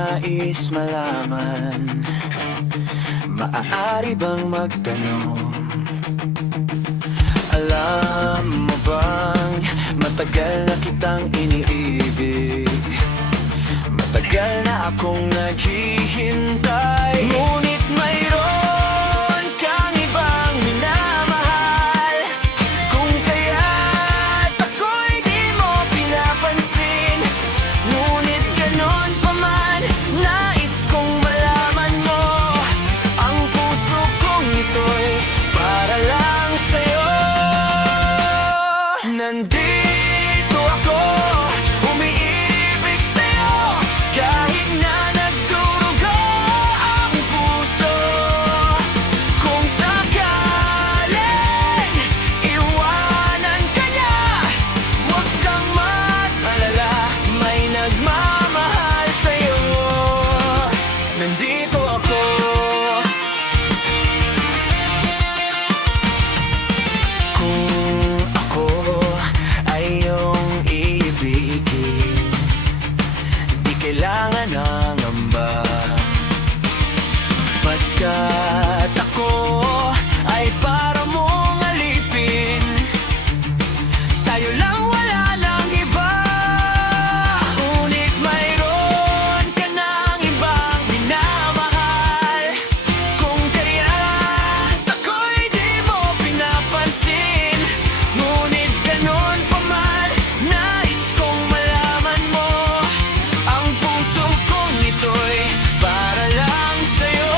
nais malaman, maaari bang magtanong? Alam mo bang matagal na kitang iniibig? Matagal na akong naghihintay, ngunit mayroon kang ibang minamahal. Kung kaya't ako'y di mo pinapansin, ngunit ganon pa man, nais kong malaman mo. Ang puso kong ito'y para lang sa'yo. Nandito ako, umiibig sa'yo, kahit na nagdurugo ang puso. Kung sakaling iwanan ka niya, huwag kang mag-alala, may nagmamahal sa'yo. Nandito ako. Kung ako ay iyong iibigin, di kailangan ng amba, pagkat ako ay para mong alipin. Sa'yo lang, wala nang iba. Ngunit mayroon ka ng ibang minamahal. Kung kaya't ako'y di mo pinapansin, ngunit ganon pa man, nais kong malaman mo. Ang puso kong ito'y para lang sa'yo.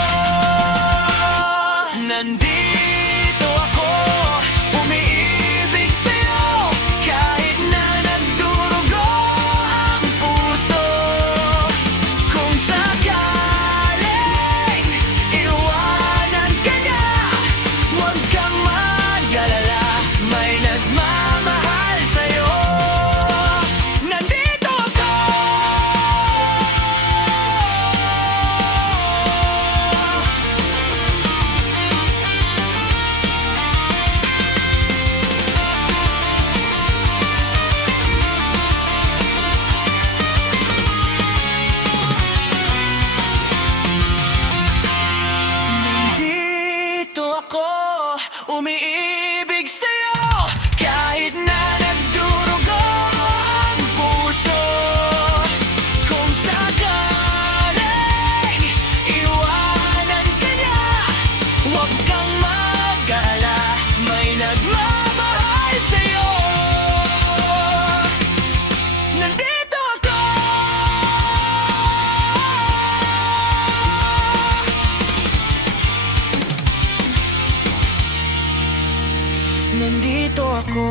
Nandito ako, umiibig sa'yo, kahit na nagdurugo ang puso. Kung sakaling iwanan ka niya, huwag kang mag-alala, may nagmamahal sa'yo. Nandito ako. Nandito ako, umiibig sa'yo, kahit na nagdurugo ang puso. Kung sakaling iwanan ka niya, huwag kang mag-alala, may nagmamahal sa'yo. Nandito ako. Nandito ako.